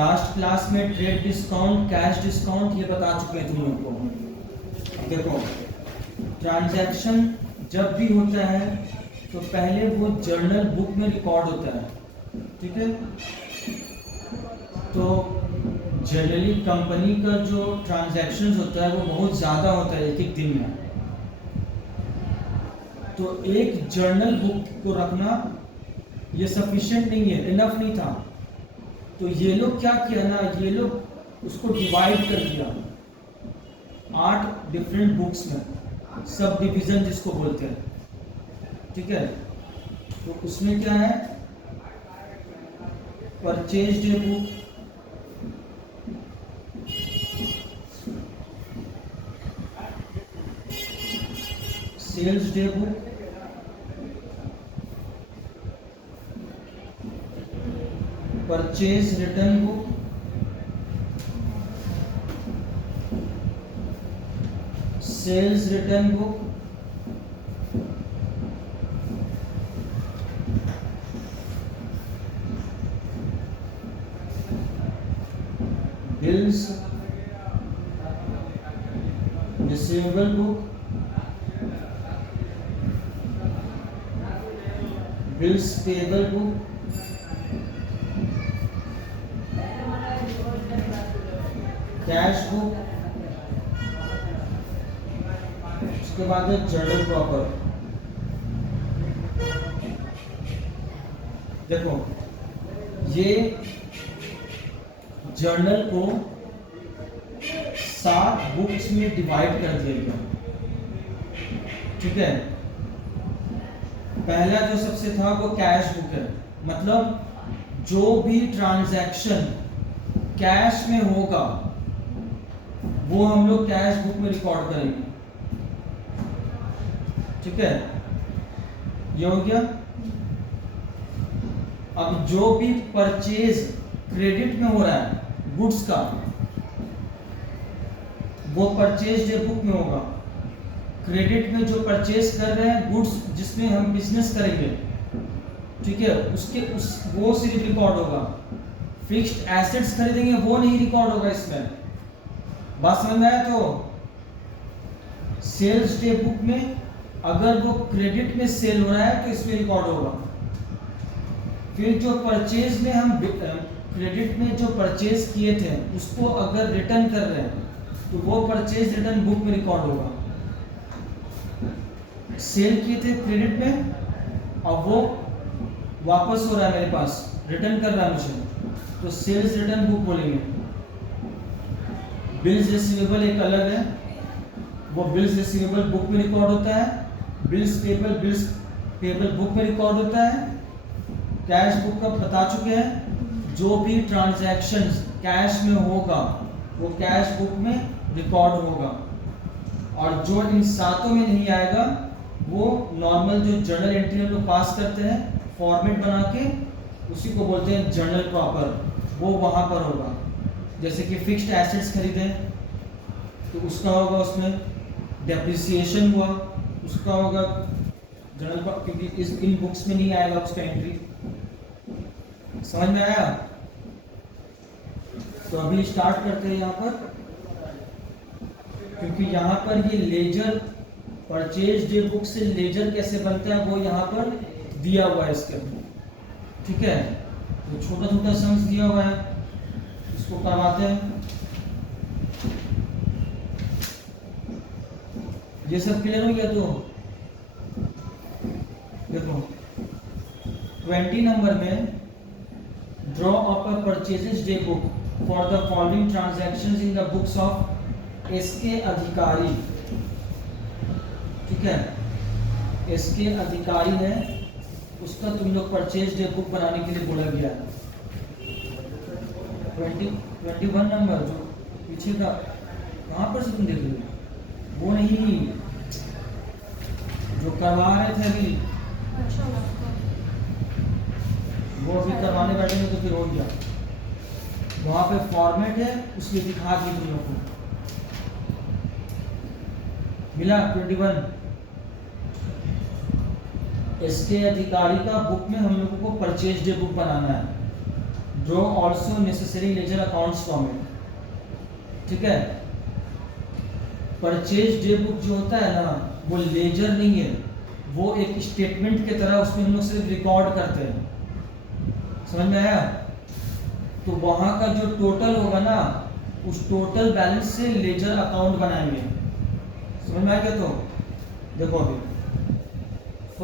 Last class में trade discount, cash discount ये बता चुके हैं तुम लोग को। अब देखो, ट्रांजैक्शन जब भी होता है तो पहले वो जर्नल बुक में रिकॉर्ड होता है, ठीक है। तो जनरली कंपनी का जो ट्रांजैक्शंस होता है वो बहुत ज़्यादा होता है एक एक दिन में, तो एक जर्नल बुक को रखना ये सफिशिएंट नहीं है, इनफ नहीं था। तो ये लोग क्या किया ना, ये लोग उसको डिवाइड कर दिया 8 डिफरेंट बुक्स में, सब डिवीजन जिसको बोलते हैं, ठीक है। तो उसमें क्या है, purchase day book, sales day book, purchase return book, sales return book, bills receivable book, bills payable book, cash book, उसके बाद है जर्नल प्रॉपर। देखो ये जर्नल को 7 बुक्स में डिवाइड कर दिया गया, ठीक है। पहला जो सबसे था वो कैश बुक है, मतलब जो भी ट्रांजैक्शन कैश में होगा वो हम लोग कैश बुक में रिकॉर्ड करेंगे, ठीक है। ये हो गया। अब जो भी परचेज क्रेडिट में हो रहा है गुड्स का, वो परचेज डे बुक में होगा। क्रेडिट में जो परचेज कर रहे हैं गुड्स जिसमें हम बिजनेस करेंगे, ठीक है, वो सिर्फ रिकॉर्ड होगा। फिक्स्ड एसेट्स खरीदेंगे वो नहीं रिकॉर्ड होगा इसमें, बात समझ में आया। तो सेल्स डे बुक में अगर वो क्रेडिट में सेल हो रहा है तो इसमें रिकॉर्ड होगा। फिर जो परचेज में हम क्रेडिट में जो परचेज किए थे उसको अगर रिटर्न कर रहे हैं तो वो परचेज रिटर्न बुक में रिकॉर्ड होगा। सेल किए थे क्रेडिट में और वो वापस हो रहा है मेरे पास, रिटर्न कर रहा है मुझे, तो सेल्स रिटर्न बुक बोलेंगे। बिल्स रिसीवेबल एक अलग है, वो बिल्स रिसीवेबल बुक में रिकॉर्ड होता है। बिल्स पेबल बुक में रिकॉर्ड होता है। कैश बुक का बता चुके हैं, जो भी ट्रांजैक्शंस कैश में होगा वो कैश बुक में रिकॉर्ड होगा, और जो इन 7 में नहीं आएगा वो नॉर्मल जो जर्नल एंट्री हम लोग पास करते हैं फॉर्मेट बना के, उसी को बोलते हैं जर्नल प्रॉपर, वो वहाँ पर होगा। जैसे कि फिक्स्ड एसेट्स खरीदे तो उसका होगा, उसमें डेप्रिसिएशन हुआ उसका होगा जर्नल, क्योंकि इन बुक्स में नहीं आएगा उसका एंट्री। समझ में आया? तो अभी स्टार्ट करते हैं यहाँ पर, क्योंकि यहाँ पर ये लेजर परचेज डे बुक से लेजर कैसे बनता है वो यहाँ पर दिया हुआ है इसके अंदर, ठीक है। तो छोटा छोटा सम्स दिया हुआ है, इसको करवाते हैं। ये सब क्लियर हो गया? तो देखो 20 नंबर में draw up a purchases day book for the following transactions in the books of SK Adhikari, ठीक है। एसके अधिकारी है, उसका तुम लोग परचेज डे बुक बनाने के लिए बोला गया है। 21 नंबर जो पीछे का, कहाँ पर से तुम देख रहे हो? वो नहीं जो करवा रहे थे अभी, वो अभी करवाने बैठेंगे तो फिर हो गया। वहाँ पे फॉर्मेट है, उसमें दिखा दी तुम लोग को। मिला 21? इसके अधिकारी का बुक में हम लोगों को परचेज डे बुक बनाना है। Draw also necessary ledger accounts from it, ठीक है। परचेज डे बुक जो होता है ना वो लेजर नहीं है, वो एक स्टेटमेंट की तरह उसमें हम लोग सिर्फ रिकॉर्ड करते हैं, समझ में आया। तो वहां का जो टोटल होगा ना उस टोटल बैलेंस से लेजर अकाउंट बनाएंगे, समझ में आ गया। तो देखो अभी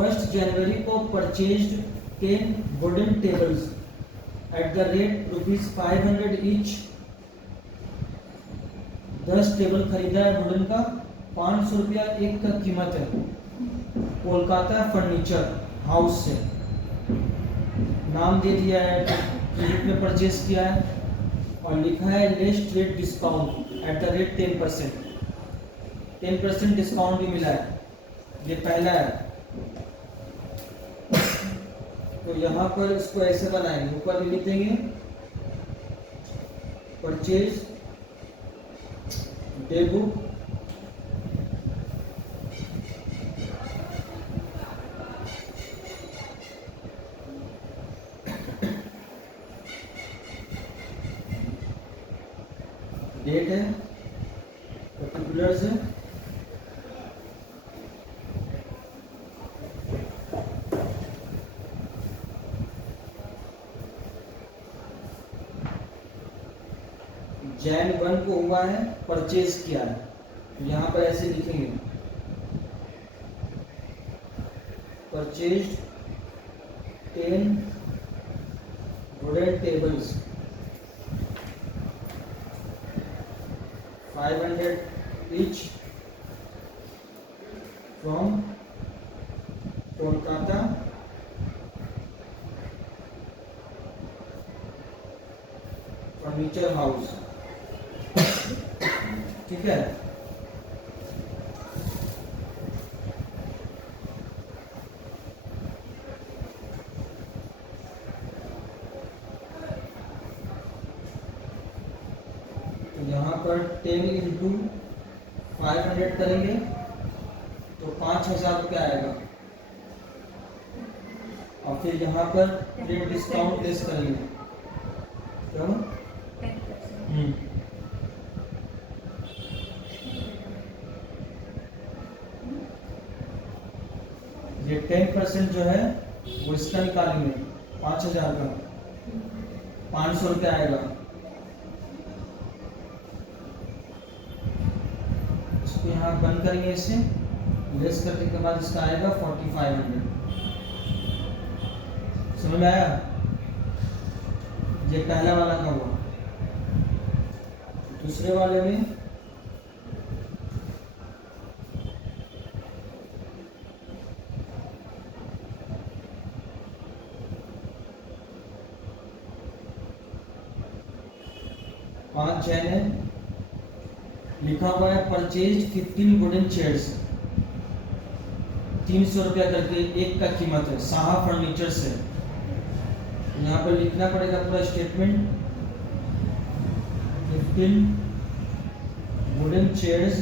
1 जनवरी को purchased 10 wooden tables at the rate ₹500 each. 10 table खरीदा है वुडन का, 500 रुपया एक का कीमत है। कोलकाता फर्नीचर हाउस से नाम दे दिया है, क्रेडिट में परचेज किया है और लिखा है less trade discount at the rate 10%। 10% discount भी मिला है, ये पहला है। तो यहाँ पर इसको ऐसे बनाएंगे, ऊपर भी लिख देंगे परचेज डे बुक डेट है, पर्टिकुलर्स है, Jan 1 को हुआ है, परचेज किया है, यहाँ पर ऐसे लिखेंगे purchase 10 wooden tables 500 each from Kolkata furniture house, ठीक है। तो यहाँ पर 10 इंटू 500 करेंगे तो 5,000 रुपया आएगा। और फिर यहाँ पर ट्रेड डिस्काउंट लेस करेंगे, क्या हुआ? ये 10% जो है वो इसका निकालेंगे, 5,000 का 500 रुपया आएगा। इसको यहाँ बंद करेंगे, इसे लेस करने के बाद इसका आएगा 4500। समझ में आया? ये पहला वाला का हुआ। दूसरे वाले में पांच चैन है, लिखा हुआ है परचेज 15 वुडन चेयर्स, 300 रुपया करके एक का कीमत है, साहा फर्नीचर से। यहाँ पर लिखना पड़ेगा पूरा स्टेटमेंट, 15 वुडन चेयर्स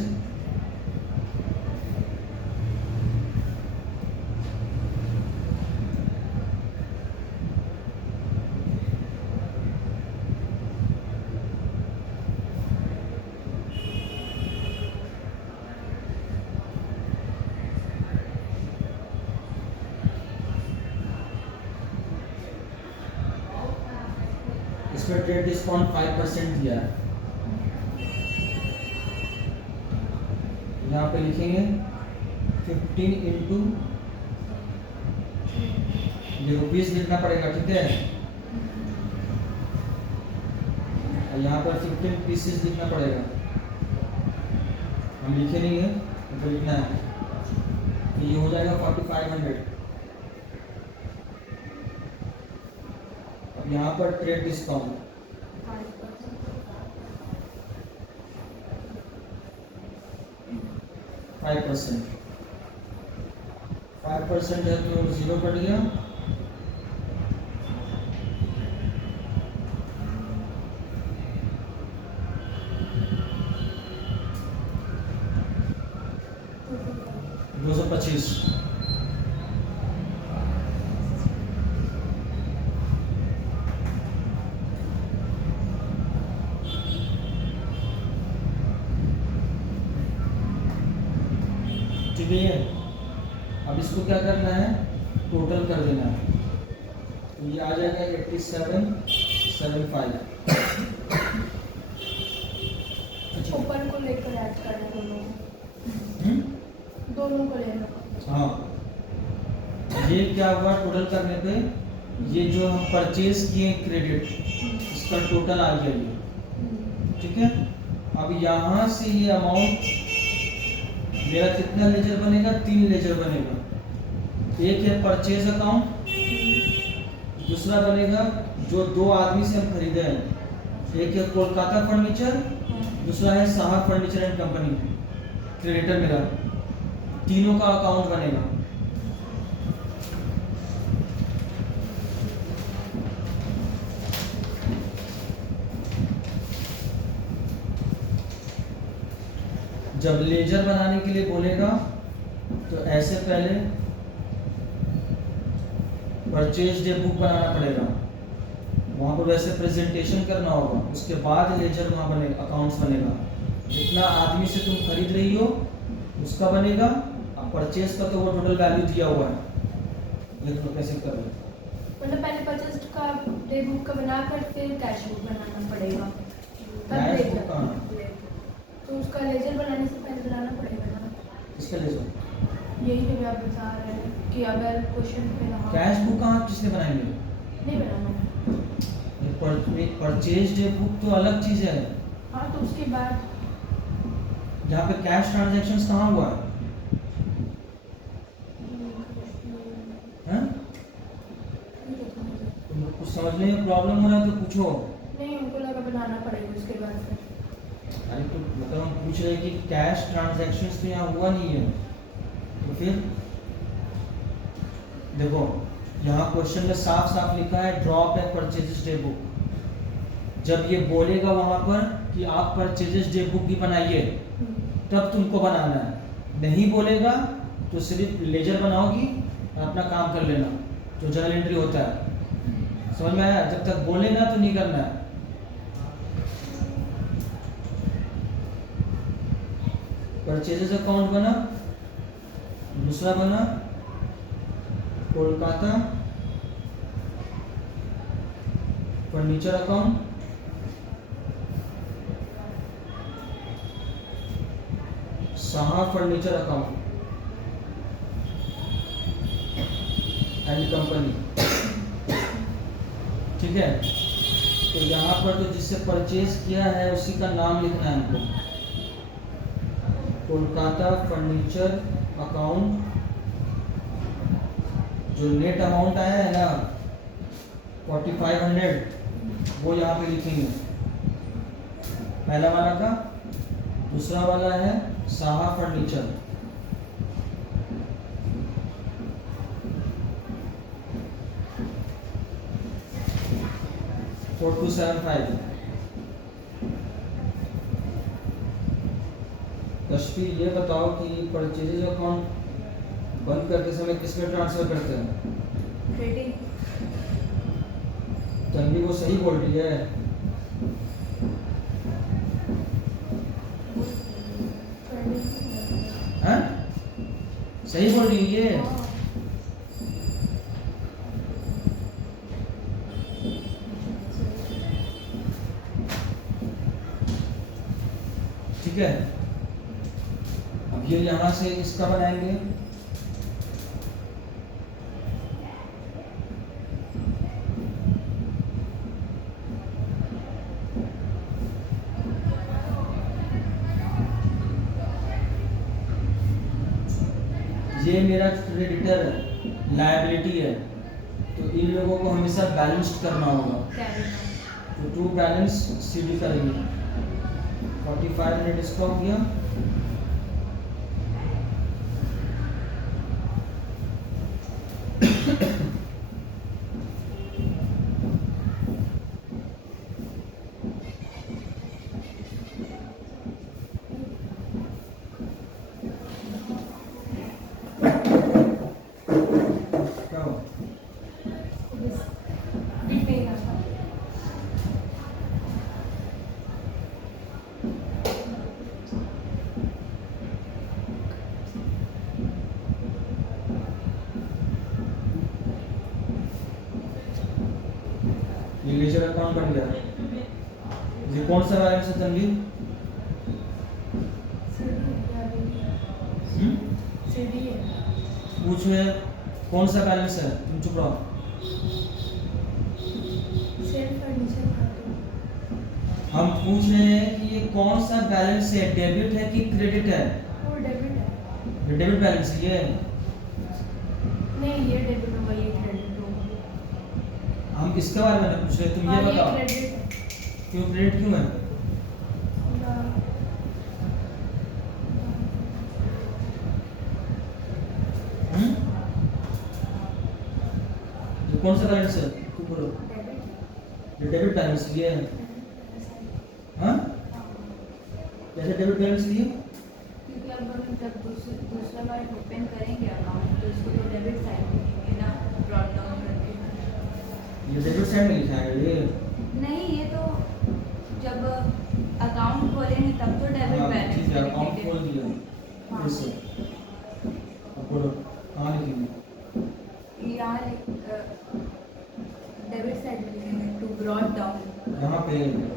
इसमें ट्रेड डिस्काउंट 5% दिया है। यहाँ पे लिखेंगे 15 इंटू, ये रुपीज लिखना पड़ेगा, ठीक है। और यहाँ पर 15 पीसेस लिखना पड़ेगा, हम लिखे नहीं है तो लिखना है। तो ये हो जाएगा 4500। अब यहाँ पर ट्रेड डिस्काउंट 5%, 5% है तो 0 कट गया। $225। में है। अब इसको क्या करना है, टोटल कर देना है। तो ये आ जाएगा 8775। ऊपर को लेकर ऐड करना दोनों को लेना। हाँ, ये क्या हुआ टोटल करने पे, ये जो हम परचेज किए क्रेडिट, इसका टोटल आ गया ये, ठीक है। अब यहाँ से ये अमाउंट मेरा कितना लेजर बनेगा, 3 लेजर बनेगा। एक है परचेज अकाउंट, दूसरा बनेगा जो 2 आदमी से हम खरीदे हैं, एक है कोलकाता फर्नीचर, दूसरा है Saha furniture and company, creditor मेरा, तीनों का अकाउंट बनेगा। जब लेजर बनाने के लिए बोलेगा तो ऐसे पहले परचेज डे बुक बनाना पड़ेगा, वहाँ पर वैसे प्रेजेंटेशन करना होगा, उसके बाद लेजर वहाँ बनेगा, अकाउंट्स बनेगा। जितना आदमी से तुम खरीद रही हो उसका बनेगा, अब परचेज का तो वो टोटल वैल्यू दिया हुआ है, लेकिन कैसे कर रहे मतलब पहले परचेज का डे बुक का बनाकर फिर कैश बुक बनाना पड़ेगा, तब कैश बुक लेजर। कहाँ? तो उसका लेजर बनाने से पहले बनाना पड़ेगा ना। इसका लेजर यही तो आप बता रहे हैं कि अगर क्वेश्चन पे रहा कैश बुक कहाँ किसने बनाएंगे? नहीं बनाना। परचेज डे बुक तो अलग चीज है। हाँ, तो उसके बाद यहाँ पे कैश ट्रांजैक्शंस कहाँ हुआ है? हैं? तुमको कुछ समझने में प्रॉब्लम हो रहा है तो पूछो। नहीं, उनको लगा बनाना पड़ेगा उसके बाद फिर। अरे तो मतलब हम पूछ रहे हैं कि कैश ट्रांजैक्शंस तो यहाँ हुआ नहीं है, तो फिर देखो यहाँ क्वेश्चन में साफ साफ लिखा है ड्रॉप है परचेजेस डे बुक। जब ये बोलेगा वहां पर कि आप परचेजेस डे बुक भी बनाइए, तब तुमको बनाना है। नहीं बोलेगा तो सिर्फ लेजर बनाओगी और अपना काम कर लेना, जो जर्नल एंट्री होता है। समझ में आया? जब तक बोलेगा तो नहीं करना है। परचेजेस अकाउंट बना, दूसरा बना Kolkata furniture account, Saha furniture account and company, ठीक है। तो यहाँ पर तो जिससे परचेज किया है उसी का नाम लिखना है हमको, कोलकाता फर्नीचर अकाउंट। जो नेट अमाउंट आया है ना 4500, वो यहाँ पे लिखेंगे पहला वाला का। दूसरा वाला है साहा फर्नीचर, $4275। कश्मीर ये बताओ कि परचेजेज अकाउंट बंद करते समय किसमें ट्रांसफर करते हैं? क्रेडिट। तन्वी वो सही बोल रही है। हाँ? सही बोल रही है ये। ठीक है, अब ये यहाँ से इसका बनाएंगे। ये मेरा क्रेडिटर है, लायबिलिटी है, तो इन लोगों को हमेशा बैलेंस्ड करना होगा। तो टू बैलेंस सीडी करेंगे। 4500 इसका हो गया, क्या हुआ? का अकाउंट बन गया। ये कौन सा बैलेंस है तनवीर? सीडी है। पूछे कौन सा बैलेंस है? तुम चुप रहो। सेल फर्नीचर का हम पूछ रहे हैं कि ये कौन सा बैलेंस है, डेबिट है कि क्रेडिट है? वो डेबिट है। ये डेबिट बैलेंस है ये। नहीं ये डेबिट होगा, ये क्रेडिट होगा। हम इसके बारे में पूछ रहे हैं, तुम ये हाँ, बताओ क्रेडिट है। क्यों क्रेडिट क्यों है? ये कौन सा बैलेंस है? तुम बोलो। ये डेबिट बैलेंस ये है। हाँ कैसे डेबिट बैलेंस लिए? क्योंकि अब हम जब दूसरा बार ओपन करेंगे अकाउंट तो इसको तो डेबिट साइड लिखेंगे ना, ब्रॉट डाउन करके। ये डेबिट साइड में लिखा है ये। नहीं ये तो जब अकाउंट खोलेंगे तब तो डेबिट हाँ, बैलेंस ठीक है, अकाउंट खोल दिया हाँ। फिर से। अब बोलो कहाँ लिखेंगे? यहाँ डेबिट साइड में लिखेंगे टू ब्रॉट डाउन। यहाँ पे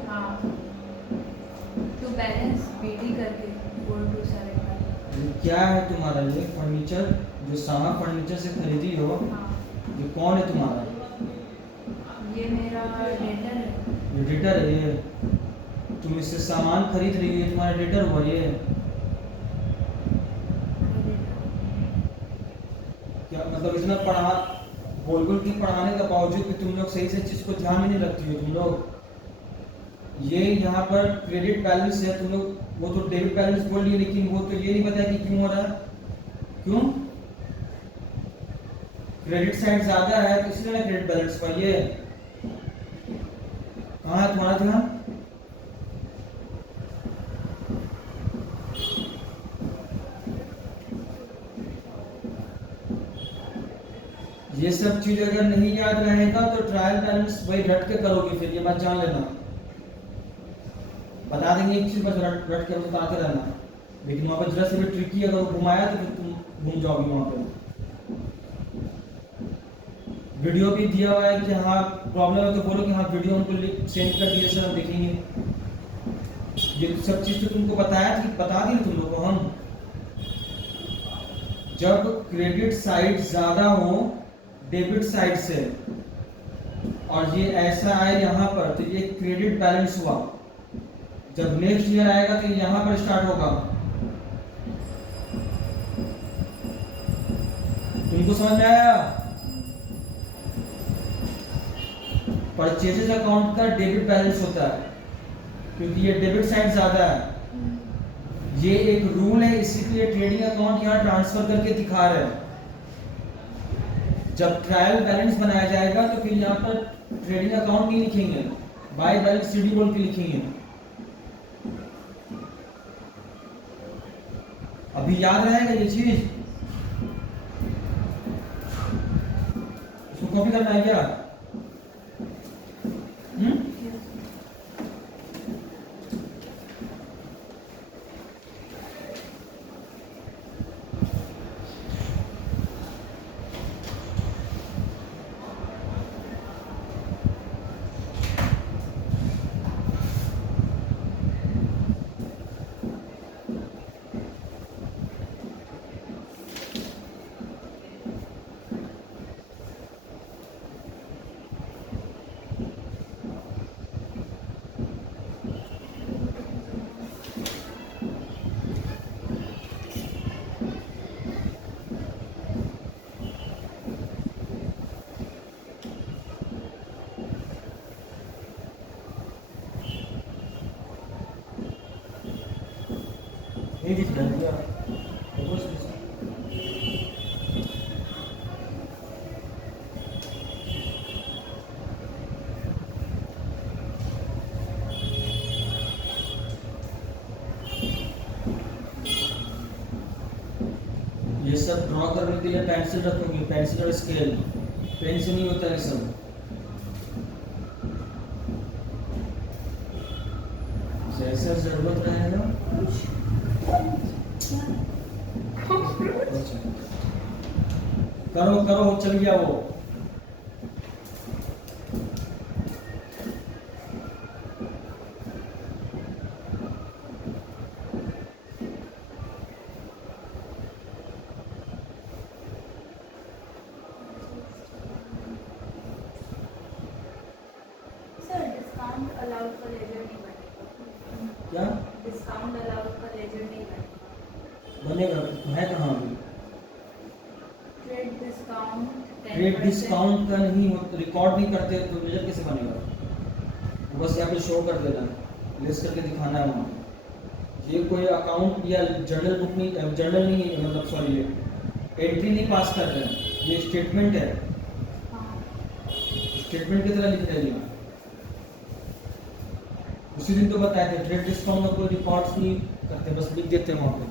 हाँ टू बैलेंस बीडी करके 4275। ये क्या है तुम्हारा? ये फर्नीचर जो सामान फर्नीचर से खरीदी हो, हाँ ये कौन है तुम्हारा? ये मेरा डेटर है। ये डेटर है ये। तुम इससे सामान खरीद रही हो, ये तुम्हारा डेटर हुआ ये। क्या मतलब इतना पढ़ा बोल बोल के पढ़ाने का बावजूद भी तुम लोग सही से चीज को ध्यान में नहीं रखती हो तुम लोग। ये यहाँ पर क्रेडिट बैलेंस है, तुम लोग वो तो डेबिट बैलेंस बोल लिए, लेकिन वो तो ये नहीं पता कि क्यों हो रहा है। क्यों? क्रेडिट साइड ज्यादा है तो इसलिए क्रेडिट बैलेंस पर ये। कहाँ है तुम्हारा ध्यान? ये सब चीज अगर नहीं याद रहेगा तो ट्रायल बैलेंस वही रट के करोगे, फिर ये बात जान लेना। बता देंगे एक चीज बस रट रट के बताते रहना, लेकिन वहां पर जरा से भी ट्रिकी अगर वो घुमाया तो फिर तुम घूम जाओगे वहां पे। वीडियो भी दिया हुआ है कि हाँ प्रॉब्लम है तो बोलो कि हाँ वीडियो हमको सेंड कर दिए सर, हम देखेंगे। ये सब चीज तो तुमको बताया थी, बता दी तुम लोग को हम। जब क्रेडिट साइड ज्यादा हो डेबिट साइड से और ये ऐसा आए यहाँ पर तो ये क्रेडिट बैलेंस हुआ। जब नेक्स्ट ईयर आएगा तो यहाँ पर स्टार्ट होगा। तुमको समझ में आया? परचेजेस अकाउंट का डेबिट बैलेंस होता है क्योंकि ये डेबिट साइड ज्यादा है। ये एक रूल है, इसीलिए ट्रेडिंग अकाउंट यहाँ ट्रांसफर करके दिखा रहे हैं। जब ट्रायल बैलेंस बनाया जाएगा तो फिर यहाँ पर ट्रेडिंग अकाउंट नहीं लिखेंगे, बाय बैलेंस सीडी बोल के लिखेंगे। अभी याद रहेगा ये चीज? इसको कॉपी करना है क्या? नहीं दिख रहा है क्या? ये सब ड्रॉ करने के लिए पेंसिल रखोगे, पेंसिल और स्केल। पेन से नहीं होता ये सब। जैसा जरूरत रहेगा। करो करो, चल गया वो। अलाउड का लेजर नहीं बनेगा। क्या डिस्काउंट अलाउड का लेजर नहीं बनेगा। बनेगा? है कहाँ अभी? ट्रेड डिस्काउंट ट्रेड डिस्काउंट का नहीं रिकॉर्ड नहीं करते तो लेजर कैसे बनेगा? वो बस यहाँ पे शो कर देना है, लिस्ट करके दिखाना है वहाँ। ये कोई अकाउंट या जर्नल बुक नहीं, जर्नल नहीं, मतलब सॉरी, एंट्री नहीं पास कर रहे हैं, ये स्टेटमेंट है। स्टेटमेंट की तरह लिख रहे हैं। उसी दिन तो बताए थे ट्रेड डिस्काउंट का कोई रिकॉर्ड्स नहीं करते, बस लिख देते हैं वहाँ पे।